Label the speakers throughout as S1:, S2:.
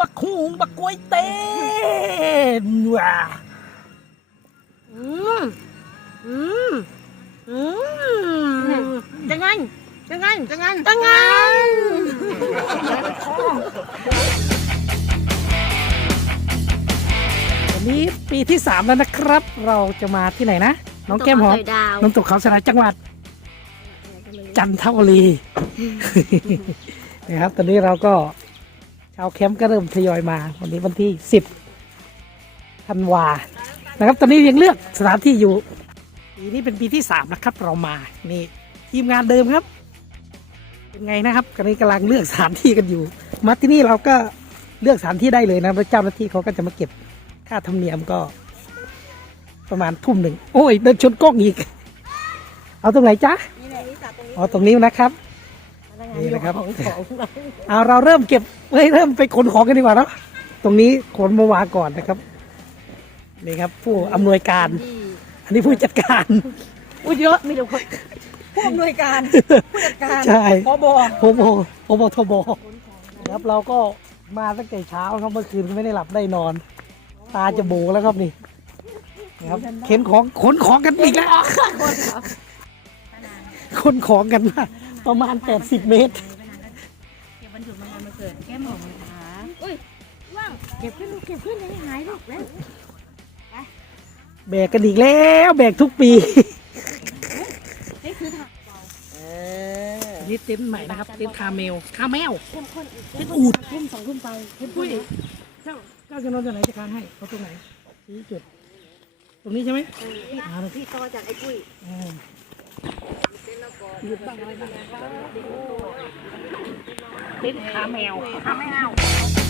S1: บักฮุงบักกล้วยเต้นว่ะ
S2: อืมอืมอืมจะไงจะไงจะไงจะไง
S1: วันนี้ปีที่สามแล้วนะครับ เราจะมาที่ไหนนะ น้องแก้มหอม
S2: ดาว
S1: น้ำตกเขาสนาจังหวัด จันทบุรีนะครับ ตอนนี้เราก็ ชาวแคมป์ก็เริ่มทยอยมา วันนี้วันที่สิบธันวานะครับ ตอนนี้ยังเลือกสถานที่อยู่ปีนี้เป็นปีที่สามนะครับ เรามานี่ทีมงานเดิมครับเป็นไงนะครับตอนนี้กำลังเลือกสถานที่กันอยู่ มาที่นี่เราก็เลือกสถานที่ได้เลยนะแล้วเจ้าหน้าที่เขาก็จะมาเก็บค่าธรรมเนียมก็ ประมาณทุ่มหนึ่งโอ้ยเดินชนกล้องอีก เอาตรงไหนจ๊ะอ๋อตรงนี้นะครับ นี่นะครับ
S2: ของของเรา
S1: เอาเราเริ่มเก็บเฮ้ยเริ่มไปขนของกันดีกว่าเนาะตรงนี้ขนมาวางก่อนนะครับ นี่ครับ ผู้อำนวยการ อันนี้ผู้จัดการ
S2: อุ้ยเยอะมีแต่คนผู้อำนวยการผู้จัดการ
S1: ใช่
S2: พบ
S1: โพโบโพโบทบครับเราก็มาตั้งแต่เช้าครับเมื่อคืนก็ไม่ได้หลับได้นอน ตาจะโบแล้วครับนี่นะครับเข็นของขนของกันอีกแล้วขนของกันมา ประมาณ 80 เมตร
S2: เก็บวันหยุดมันวันมาเกิดแก้มหอมนะคะอุ้ยว่างเก็บขึ้นลูกเก็บขึ้นให้หายลูกแล้ว
S1: แบกกันอีกแล้วแบกทุกปี
S2: นี่คือถักเออ
S1: นี่เต็นท์ใหม่นะครับเต็นท์คาเมลคาเมล
S2: เข้มข้นอีก
S1: เต็นท์อูด
S2: ทุ่มสองทุ่มไปเข้มข้
S1: ปุ้
S2: น
S1: ยเจ้าเจ้าจะนอนตรงไหนจะการให้เอาตรงไหนชี้จุด ตรงนี้ใช่ไหม
S2: พี่พี่ต่อจากไอ้ปุ้ย
S1: อ่า หยุดบ้างอะไรบ้างเต็นขาแมวขาแมว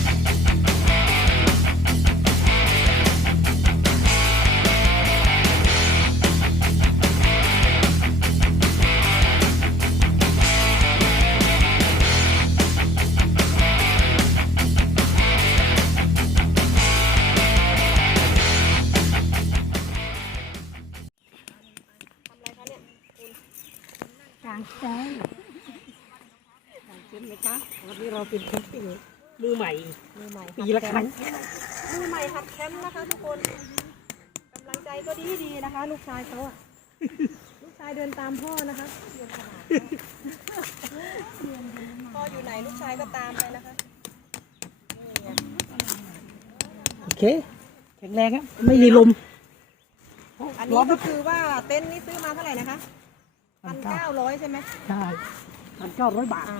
S1: คะวันนี้เราเป็นแคมปิ้งมือใหม่
S2: มือใหม่
S1: ปีละครั้ง
S2: มือใหม่หัดแคมป์นะคะทุกคนกำลังใจก็ดีดีๆนะคะ ลูกชายเขาอะลูกชายเดินตามพ่อนะคะเรียนขนาดพ่ออยู่ไหนลูกชายก็ตามไปนะคะนี่ไง
S1: โอเคแข็งแรงครับไม่มีลม
S2: อันนี้ก็คือว่าเต็นท์นี้ซื้อมาเท่าไหร่นะคะพันเก้าร้อยใช่ไหม
S1: ใช่พันเก้าร้อยบาท
S2: อ่า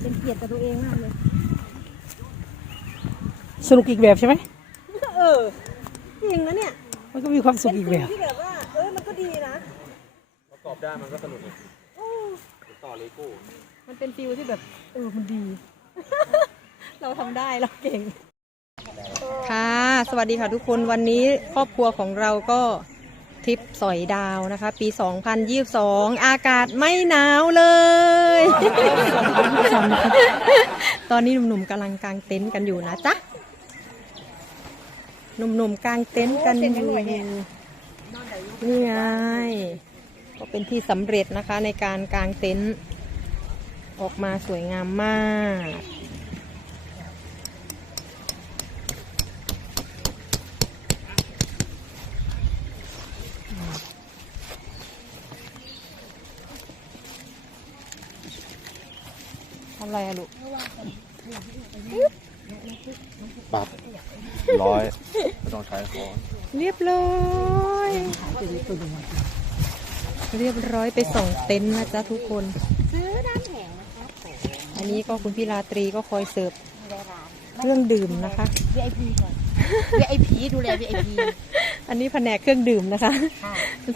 S2: เป็นเกียรติกับตัวเองมากเลย
S1: สนุกอีกแบบใช่ไหม
S2: เออจริงนะเนี่ย
S1: มันก็มีความสุ
S2: เป็
S1: ข
S2: น
S1: อีก
S2: ฟิ
S1: แบ
S2: ล
S1: บ
S2: ที่แบบว่าเออมันก็ดีนะ
S3: ประกอบได้มันก็สนุกไง
S2: โอ้
S3: ต่อเลโก้
S2: มันเป็นฟิลที่แบบเออมันดี เราทำได้เราเก่งค่ะ สวัสดีค่ะทุกคนวันนี้ครอบครัวของเราก็ ทริปสอยดาวนะคะ ปี 2022 อากาศไม่หนาวเลย ตอนนี้หนุ่มๆกำลังกางเต็นท์กันอยู่นะจ๊ะ หนุ่มๆกางเต็นท์กันอยู่นี่ไงก็เป็นที่สำเร็จนะคะในการกางเต็นท์ออกมาสวยงามมาก อะไรอะลูก
S3: ปับร้อยไม่ต้องใช้คอ
S2: เรียบร้อยเรียบร้อยไปส่งเต็นท์นะจ๊ะทุกคน ซื้อน้ำแข็งนะครับอันนี้ก็คุณพี่ราตรีก็คอยเสิร์ฟเครื่องดื่มนะคะ
S4: VIP ก่อน VIP ดูแล VIP
S2: อันนี้แผนกเครื่องดื่มนะคะ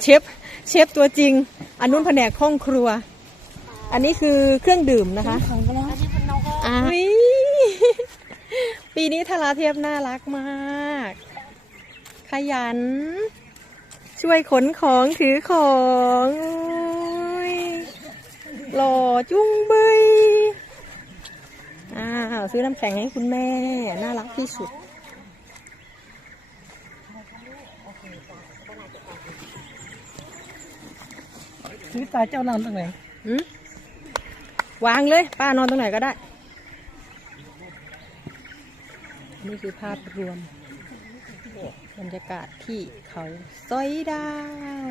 S2: เชฟเชฟตัวจริง อันนู้นแผนกห้องครัว อันนี้คือเครื่องดื่มนะคะ
S4: ของไปแล้ว
S2: อ้าวปีนี้ทาราเทพน่ารักมาก ขยัน ช่วยขนของถือของโอ้ยหล่อจุ้งเบยอ้าวซื้อน้ำแข็งให้คุณแม่ น่ารักที่สุด
S1: ชีวิตตายเจ้านอนตรงไหน
S2: หืม วางเลย ป้านอนตรงไหนก็ได้ นี่คือภาพรวม บรรยากาศที่เขาสอยดาว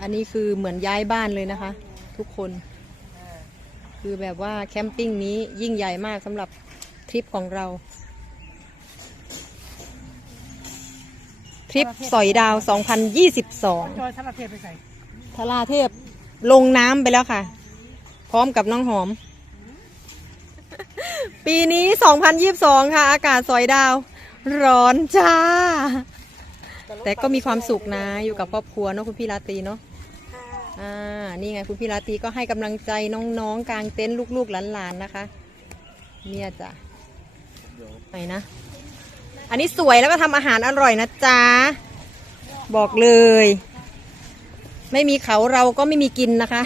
S2: อันนี้คือเหมือนย้ายบ้านเลยนะคะ ทุกคน คือแบบว่าแคมปิ้งนี้ยิ่งใหญ่มากสำหรับทริปของเรา ทริปสอยดาว2022
S1: จอยทาราเทพไปใส่
S2: ทลาเทพลงน้ำไปแล้วค่ะ พร้อมกับน้องหอม ปีนี้ 2022 ค่ะ อากาศสอยดาว ร้อนจ้า แต่ก็มีความสุขนะ อยู่กับครอบครัวเนาะคุณพี่ราตรีเนาะ อ่า นี่ไงคุณพี่ราตรีก็ให้กำลังใจน้องๆกลางเต็นท์ลูกๆหลานๆนะคะ เนี่ยจ้ะไหนนะ อันนี้สวยแล้วก็ทำอาหารอร่อยนะจ๊ะ บอกเลย ไม่มีเขาเราก็ไม่มีกินนะคะ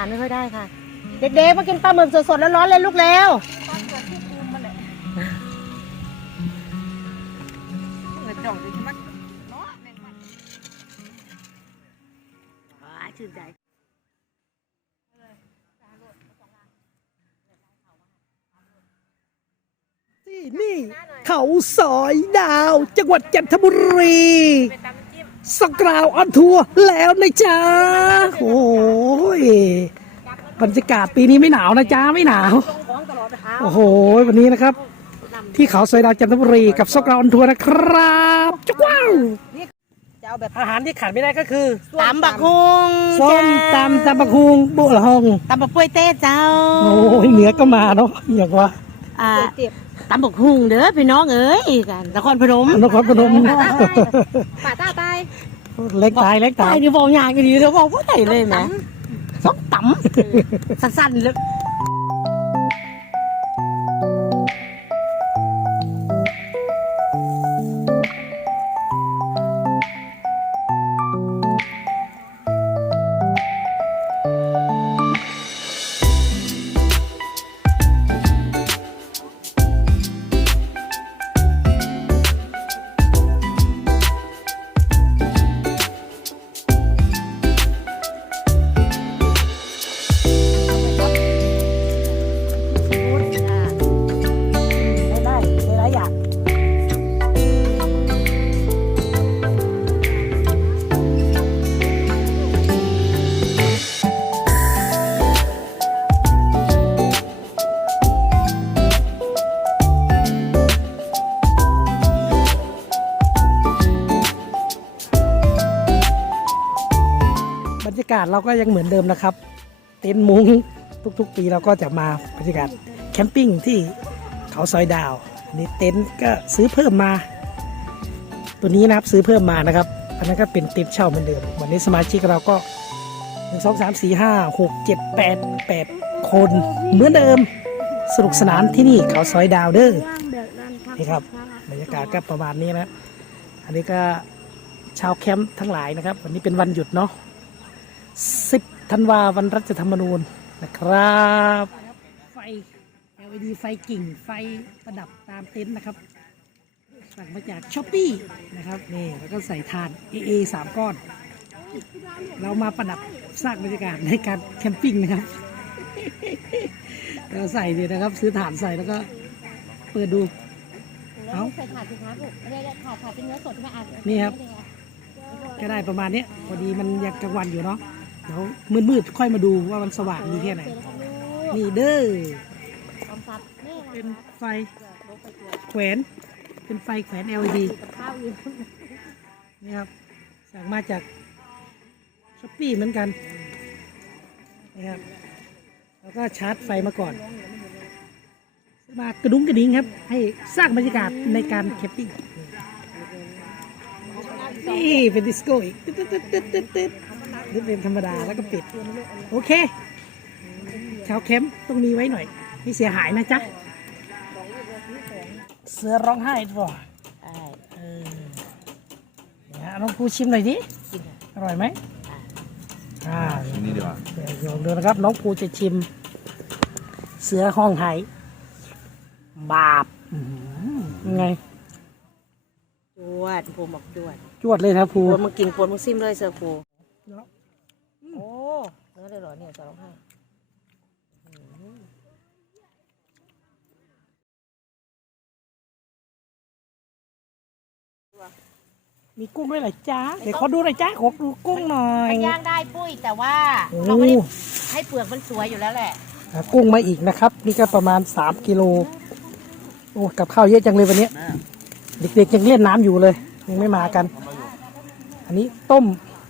S2: า
S5: นไม่ค่อยได้ค่ะ เด็กๆมากินปลาหมึกสดๆแล้วร้อนๆเลยลูกเร็วชื่นใจ
S1: ที่นี่ เขาสอยดาว จังหวัดจันทบุรี สกราวออนทัวร์แล้วนะจ๊ะโอ้ยบรรยากาศปีนี้ไม่หนาวนะจ๊ะไม่หนาว โอ้โห วันนี้นะครับ ที่เขาสอยดาวจันทบุรีกับสกราวออนทัวร์นะครับจุ๊กว้าว
S2: จะเอาแบบ
S1: อาหารที่ขาดไม่ได้ก็คือ
S5: ตำบักฮง
S1: ส้มตำตำบักฮุงบุหลง
S5: ตำบักป่วยเต้เจ้า
S1: โอ้ยเหนือก็มาเนาะอย่างว่า
S5: อ่า
S2: เจ็บ
S5: ตำบักฮุงเด้อพี่น้องเอ้ยกันนครพนม
S1: นครพนม
S2: ป่าตาตาย
S1: เล็กตายเล็กตา
S5: ตายยนี่บอกยากกันดีเดี๋ยวบอกว่าไหนเลยแหมสองตำสั้นๆเลย
S1: รรยากาศเราก็ยังเหมือนเดิมนะครับ เต็นท์มุ้งทุกๆ ปีเราก็จะมาบรรยากาศแคมปิ้งที่เขาซอยดาวอันนี้เต็นท์ก็ซื้อเพิ่มมา ตัวนี้นะครับซื้อเพิ่มมานะครับ อันนั้นก็เป็นเต็นท์เช่าเหมือนเดิม วันนี้สมาชิกเราก็หนึ่งสองสามสี่ห้าหกเจ็ดแปดแปดคนเหมือนเดิมสนุกสนานที่นี่เขาซอยดาวเด้อนี่ครับบรรยากาศก็ประมาณนี้นะ อันนี้ก็ชาวแคมป์ทั้งหลายนะครับ วันนี้เป็นวันหยุดเนาะ 10ธันวาวันรัฐธรรมนูญนะครับ ไฟ LED ไฟกิ่ง ไฟประดับตามเต็นท์นะครับ สั่งมาจากช้อปปี้นะครับนี่แล้วก็ใส่ทาน AA สามก้อน เรามาประดับสร้างบรรยากาศในการแคมปิ้งนะครับเราใส่เลยนะครับ ซื้อถ่านใส่แล้วก็เปิดดูเอ้า
S5: ใส่ถาดสิครับลูกไม่ได้ถาดถาดเป็นเนื้อสดใช่ไหมอะ
S1: นี่ครับก็ได้ประมาณเนี้ยพอดีมันยังกลางวันอยู่เนาะเดี๋ยวมืดๆค่อยมาดูว่ามันสว่างดีแค่ไหน นี่เด้อ
S5: ลองซับนี่นะ
S1: เป็นไฟแขวน เป็นไฟแขวน LED นี่ครับสั่งมาจากช้อปปี้เหมือนกันนี่ครับแล้วก็ชาร์จไฟมาก่อนมากระดุ้งกระดิ่งครับ ให้สร้างบรรยากาศในการแคมปิ้งนี่เป็นดิสโก้อีกตึ๊ดตึ๊ดตึ๊ดตึ๊ด ตึ๊ดหรือเป็นธรรมดาแล้วก็ปิด โอเค ชาวแคมป์ต้องมีไว้หน่อย ไม่เสียหายนะจ๊ะ เสือร้องไห้ด้วย
S5: ใช่
S1: เออเนี่ยน้องภูชิมหน่อยดิ อร่อยไหมอ่า
S3: ทีนี้ดีกว่า
S1: เดี๋ยวลองดูนะครับ น้องภูจะชิม เสือห้องไห้บาปอื้อหือยังไง
S4: จวดภูบอกจวด
S1: จวดเลยนะภู
S4: ปวนมึงกินปวนมึงซิมเลยเสือภู
S5: โอ้ เนื้อเลยเหรอเนี่ยจะร้องไห้
S1: มีกุ้งด้วยเหรอจ๊ะเดี๋ยวขอดูหน่อยจ้าขอดูกุ้งหน่อย
S5: มันย่างได้ปุ้ยแต่ว่า
S1: โอ้
S5: เราไม่ได้ให้เปลือกมันสวยอยู่แล้วแหละ
S1: อะกุ้งมาอีกนะครับ นี่ก็ประมาณ 3กิโลโอ้กับข้าวเยอะจังเลยวันนี้เด็กๆยังเล่นน้ำอยู่เลยยังไม่มากัน อันนี้ต้ม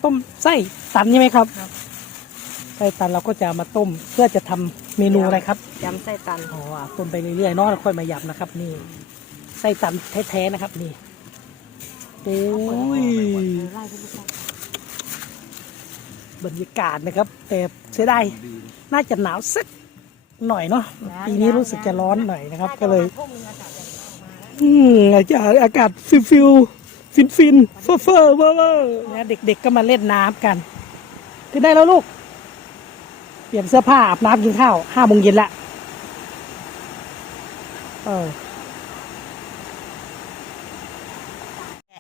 S1: ต้มไส้ตันใช่ไหมครับไส้ตันเราก็จะเอามาต้มเพื่อจะทำเมนูอะไรครับ
S4: ยำไส้ตัน
S1: อ๋อต้มไปเรื่อยๆเนาะแล้วค่อยมาหยับนะครับ นี่ไส้ตันแท้ๆนะครับนี่โอ้ยบรรยากาศนะครับ แต่เสียดายน่าจะหนาวสักหน่อยเนาะปีนี้รู้สึกจะร้อนหน่อยนะครับ ก็เลยอืมอาจารย์อากาศฟิลฟิลฟินฟินเฟอร์เฟอร์เวอร์เวอร์นะเด็กๆก็มาเล่นน้ำกัน ขึ้นได้แล้วลูก เปลี่ยนเสื้อผ้าอาบน้ำกินข้าวห้าโมงเย็นละเออ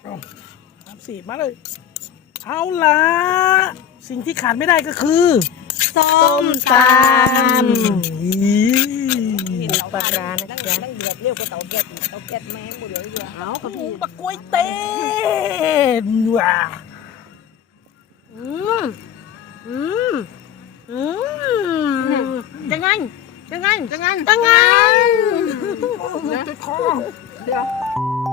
S1: เอาสามสี่มาเลย เอาละสิ่งที่ขาดไม่ได้ก็คือ
S4: ส้มต
S1: อีำ
S4: ปลาร้านะจ๊ะ
S1: เอากระปูปลากล้วยเต้นว้า
S5: อืมอืมอืม จะงั้นจะงั้นจะงั้นจะงั้น
S1: นี่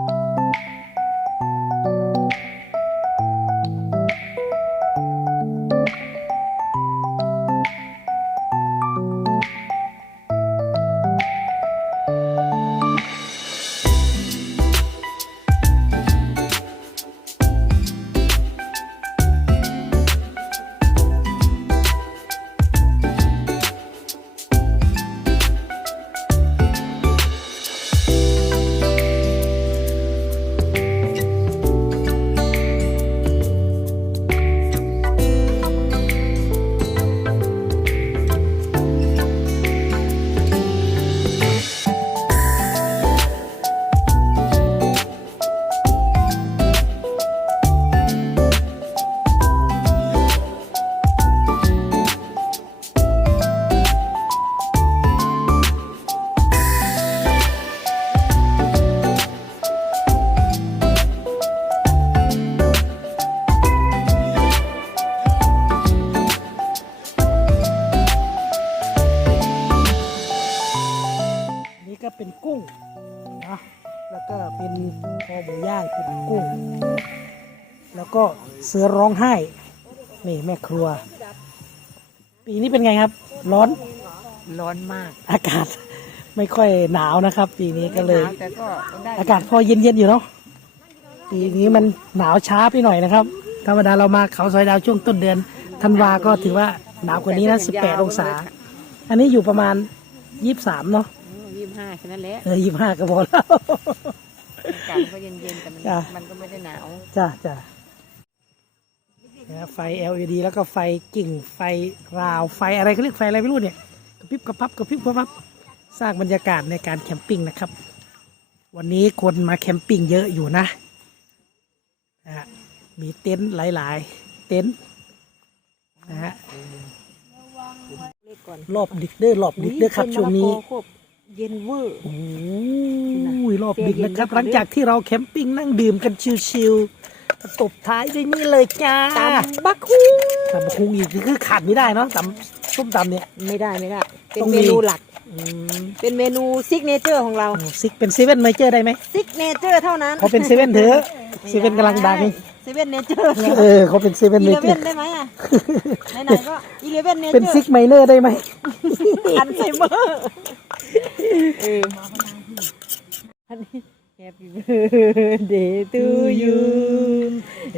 S1: เสือร้องไห้ นี่แม่ครัว ปีนี้เป็นไงครับ ร้อน
S4: ร้อนมาก
S1: อากาศไม่ค่อยหนาวนะครับ ปีนี้ก็เลย
S4: หนาวแต่ก็ได้
S1: อากาศพอเย็นๆอยู่เนาะ ปีนี้มันหนาวช้าไปหน่อยนะครับ ธรรมดาเรามาเขาซอยดาวช่วงต้นเดือนธันวาก็ถือว่าหนาวกว่านี้นะ18 องศา อันนี้อยู่ประมาณ 23 เนาะ
S4: ยี่สิบห้าแค่นั้นแหละ
S1: เออ25ก็พอแล้ว
S4: อากาศก็เย็นๆแต่มัน
S1: จ้ะ
S4: มันก็ไม่ได้หนาว
S1: จ้าจ้า นะไฟ LED แล้วก็ไฟกิ่งไฟราวไฟอะไรเขาเรียกไฟอะไรไม่รู้เนี่ยกระพริบกระพับกระพริบกระพับสร้างบรรยากาศในการแคมปิ้งนะครับ วันนี้คนมาแคมปิ้งเยอะอยู่นะนะฮะมีเต็นท์หลาย ๆ เต็นท์นะฮะ
S4: เลขก่อน
S1: รอบดึกเด้อรอบดึกเด้อครับช่วงนี้
S4: โคบเย็นเวอร์
S1: โอ้ยรอบดึกนะครับ หลังจากที่เราแคมปิ้งนั่งดื่มกันชิวๆ ตบท้ายด้วยนี่เลยจ้า
S4: ตำบักคุ้ง
S1: ตำบักคุงอีกคือขาดไม่ได้เนาะตำส้มตำเนี่ย
S4: ไม่ได้ไม่ได้ เป็น
S1: ต้องมี
S4: เมนูหลัก
S1: อืม
S4: เป็นเมนูซิกเนเจอร์ของเรา
S1: ซิกเป็นเซเว่นเมเจอร์ได้ไหม
S4: ซิกเนเจอร์เท่านั้น
S1: เขาเป็นเซเว่นเถอะเซเว่นกำลังดัง
S4: เซเว่นเนเจอร์
S1: เออเขาเป็นเซเว่น
S4: อี
S1: เม
S4: เล
S1: เจอ
S4: เว่น
S1: ร์
S4: ได้ไหมอะไหนๆก็อีเลเว่นเนเจอร์
S1: เป็นซิกไมเนอร์ได้ไหม
S4: อันไซเมอร์เอออันนี้ Happy birthday to you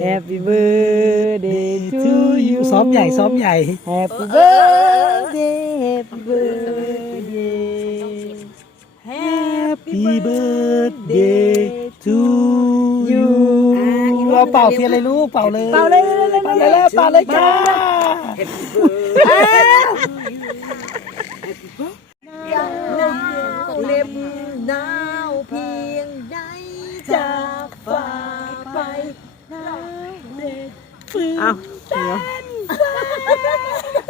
S4: Happy birthday to you
S1: ซ้อมใหญ่ซ้อมใหญ่
S4: Happy birthday Happy birthday
S1: Happy birthday to you เราเป่าเทียนเลยลูกเป่าเลย
S4: เป่าเลยเลย
S1: เป่าเลยแล้วเป่าเลยจ้า
S4: อ้าวเดี๋ยว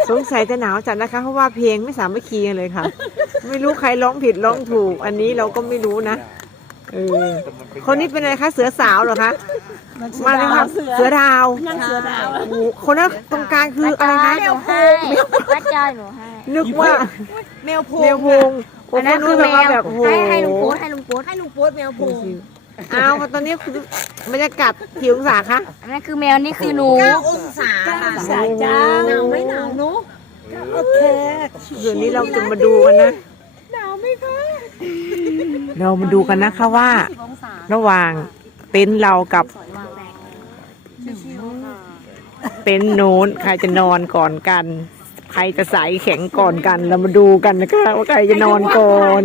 S4: สงสัยจะหนาวจัดนะคะ เพราะว่าเพลงไม่สามารถคีกันเลยค่ะ ไม่รู้ใครร้องผิดร้องถูก อันนี้เราก็ไม่รู้นะเออคนนี้เป็นอะไรคะเสือสาวเหรอคะมาเลยค่ะเสือดาวเสือดาวคนนั้นตรงกลางคืออะไรนะ
S5: หนูให้ป้าจอยหนูให้
S4: นึกว่าแมวโพงแมวโพงโอ้
S5: อันนั้น
S4: นู้
S5: คื
S4: น
S5: อแม
S4: แบบว่าวแบบโอ้โห
S5: ให้ให้ลุงโป๊ดให้ลุงโป๊ดให้ลุงโป๊ดแมวโพง
S4: เอาตอนนี้คือบรรยากาศกี่องศาคะ
S5: อันนั้นคือแมวนี่คือหนู
S4: องศา
S1: สายจ้า
S4: หนาวไม่หนาวเนาะโอเคเดี๋ยวนี้เราจะมาดูกันนะ หนาวไหมคะเรามาดูกันนะคะว่าระหว่างเต็นท์เรากับเต็นท์โน้นใครจะนอนก่อนกัน ใครจะสายแข็งก่อนกัน เรามาดูกันนะคะ ว่าใครจะนอนก่อน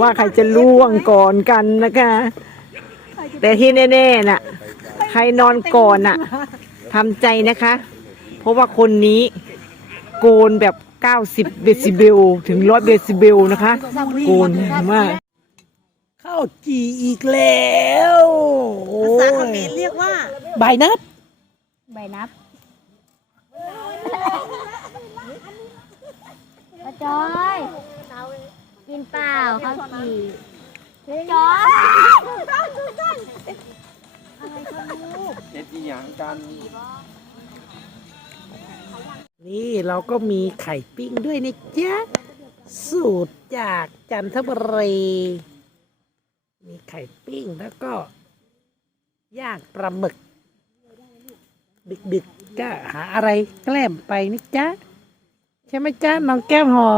S4: ว่าใครจะล่วงก่อนกันนะคะ แต่ที่แน่ๆน่ะ ใครนอนก่อนน่ะทำใจนะคะ เพราะว่าคนนี้โกนแบบ 90 เดซิเบล ถึง 100 เดซิเบลนะคะ โกนมาก
S1: ข้าวจีอีกแล้วโอ้ย
S4: เรียกว่า
S1: ใบนับ
S5: ใบนับป้าจอย กินเปล่าข้าวจี จอ
S3: เจ็ดอีหยังกัน
S1: นี่เราก็มีไข่ปิ้งด้วยนะจ๊ะ สูตรจากจันทบุรี มีไข่ปิ้งแล้วก็ย่างปลาหมึก ดึกๆก็หาอะไรแกล้มไปนะจ๊ะ ใช่ไหมจ๊ะน้องแก้มหอ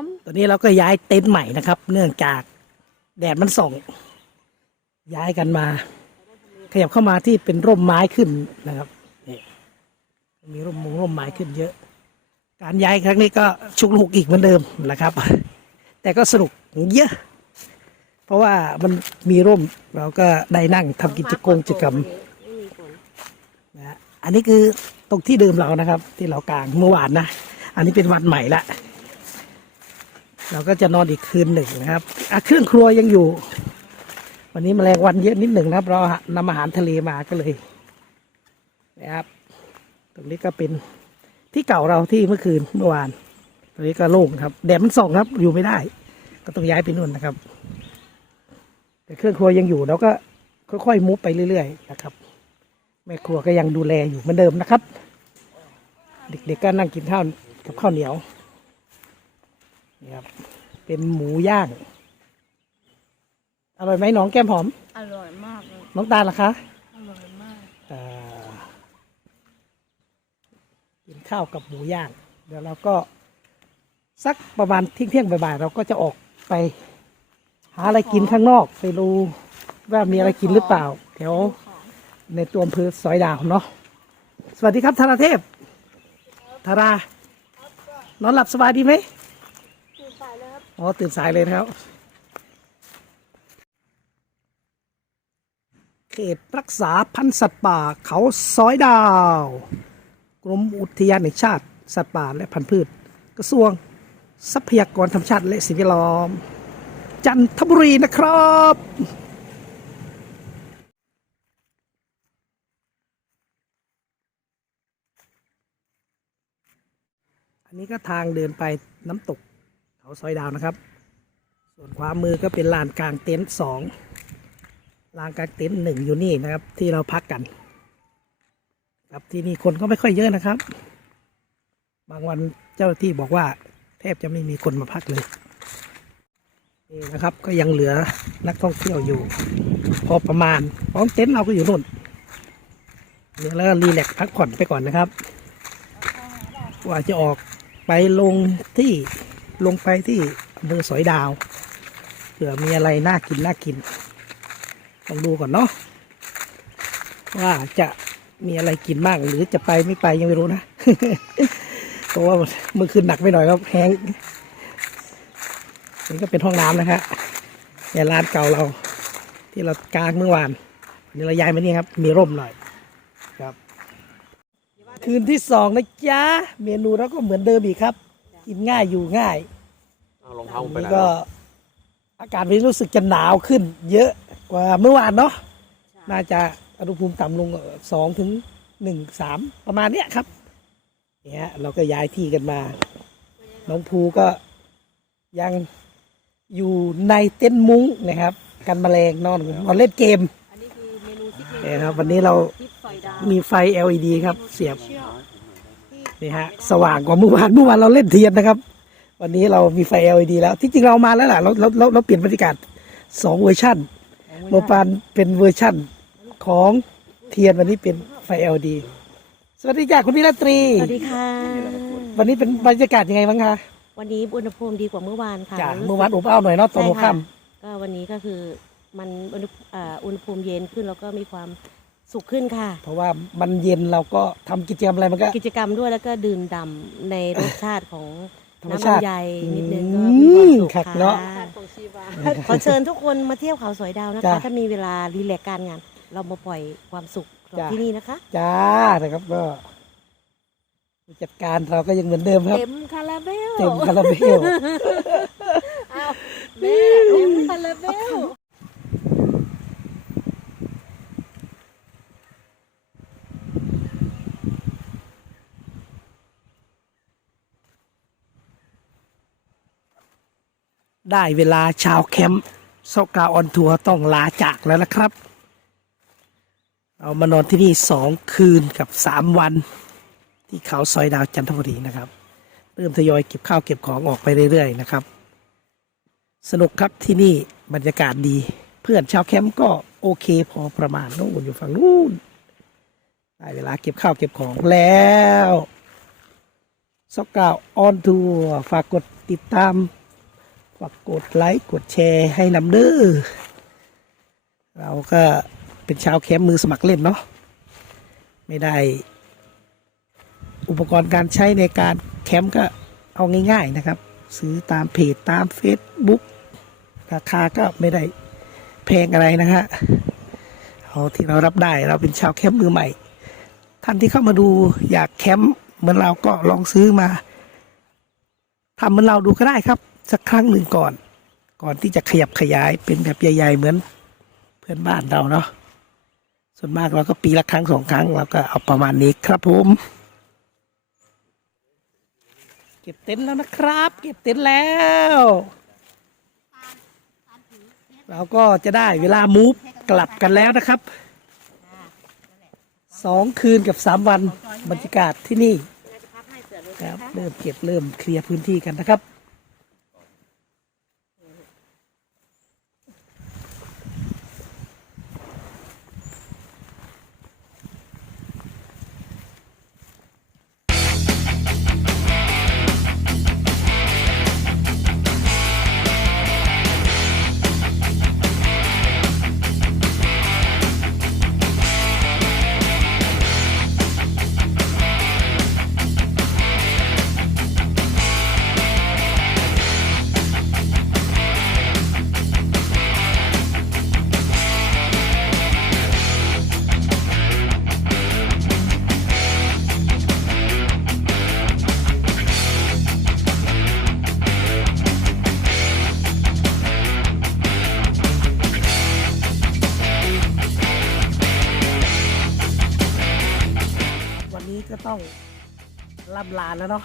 S1: ม ตอนนี้เราก็ย้ายเต็นท์ใหม่นะครับ เนื่องจาก แดดมันส่อง ย้ายกันมา ขยับเข้ามาที่เป็นร่มไม้ขึ้นนะครับนี่มีร่มมงร่มไม้ขึ้นเยอะ การย้ายครั้งนี้ก็ชุกลูกอีกเหมือนเดิมนะครับ แต่ก็สนุกเยอะ เพราะว่ามันมีร่มเราก็ได้นั่งทำกิจกรรมกิจกรรมนะอันนี้คือตรงที่เดิมเรานะครับ ที่เรากางเมื่อวานนะ อันนี้เป็นวันใหม่ละ เราก็จะนอนอีกคืนหนึ่งนะครับอะเครื่องครัวยังอยู่ วันนี้แมลงวันเยอะนิดหนึ่งนะครับ เรานำอาหารทะเลมาก็เลยนะครับ ตรงนี้ก็เป็นที่เก่าเราที่เมื่อคืนเมื่อวานตรงนี้ก็โล่งครับแดดมันส่องครับ อยู่ไม่ได้ ก็ต้องย้ายไปนู่นนะครับ แต่เครื่องครัวยังอยู่เราก็ค่อยๆมุฟไปเรื่อยๆนะครับแม่ครัวก็ยังดูแลอยู่เหมือนเดิมนะครับ เด็กๆก็นั่งกินข้าวกับข้าวเหนียว นี่ครับ เป็นหมูย่าง อร่อยไหมน้องแก้มหอม
S5: อร่อยมากเลย
S1: น้องตาลล่ะคะ
S5: อร่อยมาก
S1: อ่ากินข้าวกับหมูย่าง เดี๋ยวเราก็สักประมาณเที่ยงเที่ยงๆบ่ายๆเราก็จะออกไป หาอะไรกินข้างนอกไปดูว่ามีอะไรกินหรือเปล่าแถวในตัวอำเภอสอยดาวเนาะสวัสดีครับธาราเทพธารา นอนหลับสบายดีไหมตื่นสายเลยครับ อ๋อ ตื่นสายเลยนะครับ เขตรักษาพันธุ์สัตว์ป่าเขาสอยดาว กรมอุทยานแห่งชาติ สัตว์ป่าและพันธุ์พืช กระทรวงทรัพยากรธรรมชาติและสิ่งแวดล้อม จันทบุรีนะครับอันนี้ก็ทางเดินไปน้ำตก เขาซอยดาวนะครับ ส่วนขวามือก็เป็นลานกลางเต็นท์สองลานกลางเต็นท์หนึ่งอยู่นี่นะครับ ที่เราพักกัน ครับที่นี่คนก็ไม่ค่อยเยอะนะครับ บางวันเจ้าหน้าที่บอกว่าแทบจะไม่มีคนมาพักเลยนี่นะครับก็ยังเหลือนักท่องเที่ยวอยู่ พอประมาณพร้อมเต็นท์เราก็อยู่นู่นเดี๋ยวแล้วรีแลกซ์พักผ่อนไปก่อนนะครับกว่าจะออกไปลงที่ ลงไปที่อำเภอสอยดาวเผื่อมีอะไรน่ากินน่ากินลองดูก่อนเนาะว่าจะมีอะไรกินบ้างหรือจะไปไม่ไปยังไม่รู้นะเพราะว่าเมื่อคืนหนักไปหน่อยครับแห้งนี่ก็เป็นห้องน้ำนะฮะเนี่ยร้านเก่าเรา ที่เรากางเมื่อวานวันนี้เราย้ายมานี่ครับ มีร่มหน่อยครับ คืนที่สองนะจ๊ะเมนูเราก็เหมือนเดิมอีกครับ กินง่ายอยู่ง่าย
S3: เอารองเท้า
S1: วัน
S3: ไป
S1: นี้
S3: ไหน
S1: ก็อากาศวันนี้รู้สึกจะหนาวขึ้น เยอะกว่าเมื่อวานเนาะน่าจะอุณหภูมิต่ำลงสองถึงหนึ่งสามประมาณเนี้ยครับเนี่ยเราก็ย้ายที่กันมา น้องภูก็ยังอยู่ในเต็นท์มุ้งนะครับ กันแมลงนอนนอนเล่นเกม
S2: อันนี้คือเมนูซิกเน
S1: เนี่ยครับวันนี้เรา
S2: ทิปสอยดาว
S1: มีไฟ LED ครับ เสียบ นี่ฮะ สว่างกว่าเมื่อวานเมื่อวานเราเล่นเทียนนะครับ วันนี้เรามีไฟ LED แล้วที่จริงเรามาแล้วล่ะเราเราเราเราเปลี่ยนบรรยากาศสองเวอร์ชันเมื่อวานเป็นเวอร์ชันของเทียนวันนี้เป็นไฟ LED สวัสดีจ้าคุณนิรตรี
S5: สวัสดีค่ะ
S1: วันนี้เป็นบรรยากาศยังไงบ้างคะ
S5: วันนี้อุณหภูมิดีกว่าเมื่อวานค่ะ
S1: จ้า
S5: รู้สึก
S1: เมื่อวานอบอ้าวหน่อยเนาะตอนหัว
S5: ใช่ค่ะ
S1: ค่
S5: ก็วันนี้ก็คือมันอุณหอ่าอุณหภูมิเย็นขึ้นแล้วก็มีความ สุขขึ้นค่ะำ
S1: เพราะว่ามันเย็นเราก็ทำกิจกรรมอะไรมันก็
S5: กิจกรรมด้วยแล้วก็ดื่มด่ำในรสชาติของ
S1: ธรรม
S5: น้ำ
S1: ชาติ
S5: ลำไยนิดนึง
S1: อื
S5: ก็
S1: ม
S5: มีความสุข
S1: คักเนอะ
S5: ค่ะขอเชิญทุกคนมาเที่ยวเขาสอยดาวนะ
S1: จ้ะ
S5: คะ ถ้ามีเวลารีแลกซ์การงาน เรามาปล่อยความสุข
S1: จ้ะ
S5: ที่นี่นะคะ
S1: จ้านะครับก็ผู้จัดการเราก็ยังเหมือนเดิมครับ
S5: เต็มคาราเบล
S1: เต็มคาราเบล
S5: แม่เต็มคาราเบล
S1: ได้เวลาชาวแคมป์โซกาออนทัวร์ต้องลาจากแล้วนะครับ เรามานอนที่นี่สองคืนกับสามวัน ที่เขาซอยดาวจันทบุรีนะครับ เริ่มทยอยเก็บข้าวเก็บของออกไปเรื่อยๆนะครับ สนุกครับที่นี่บรรยากาศดี เพื่อนชาวแคมป์ก็โอเคพอประมาณนู้นอยู่ฝั่งนู้นได้เวลาเก็บข้าวเก็บของแล้วซอกกาวออนทัวร์ฝากกดติดตาม ฝากกดไลค์กดแชร์ให้นำเด้อเราก็เป็นชาวแคมป์มือสมัครเล่นเนาะไม่ได้ อุปกรณ์การใช้ในการแคมป์ก็เอาง่ายๆนะครับ ซื้อตามเพจตาม Facebook ราคาก็ไม่ได้แพงอะไรนะฮะเอาที่เรารับได้เราเป็นชาวแคมป์มือใหม่ ท่านที่เข้ามาดูอยากแคมป์เหมือนเราก็ลองซื้อมาทำเหมือนเราดูก็ได้ครับ สักครั้งหนึ่งก่อน ก่อนที่จะขยับขยายเป็นแบบใหญ่ ๆ เหมือนเพื่อนบ้านเราเนาะส่วนมากเราก็ปีละครั้งสองครั้งเราก็เอาประมาณนี้ครับผมเก็บเต็นท์แล้วนะครับ เก็บเต็นท์แล้ว เราก็จะได้เวลามูฟกลับกันแล้วนะครับสองคืนกับสามวันบรรยากาศที่นี่ครับเริ่มเก็บเริ่มเคลียร์พื้นที่กันนะครับานแล้วเนาะ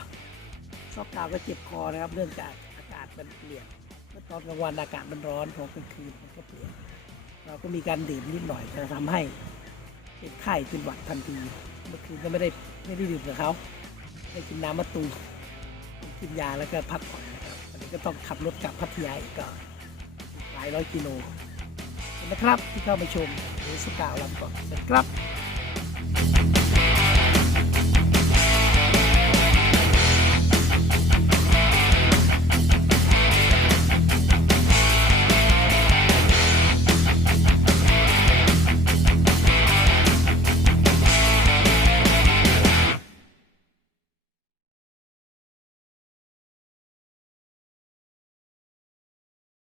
S1: ซอกกาวก็เจ็บคอนะครับ เนื่องจากอากาศมันเปลี่ยนเมื่อตอนกลางวันอากาศมันร้อนพอกลางคืนมันก็เปลี่ยน เราก็มีการดื่มนิดหน่อยจะทำให้เป็นไข้เป็นหวัดทันที เมื่อคืนก็ไม่ได้ไม่ได้ดื่มกับเขาได้กินน้ำมะตูมกินยาแล้วก็พักผ่อนนะครับอันนี้ก็ต้องขับรถกลับพัทยาอีกก็หลายร้อยกิโลขอบคุณนะครับที่เข้ามาชมหรือสกาวลำก่อนสวัสดีครับ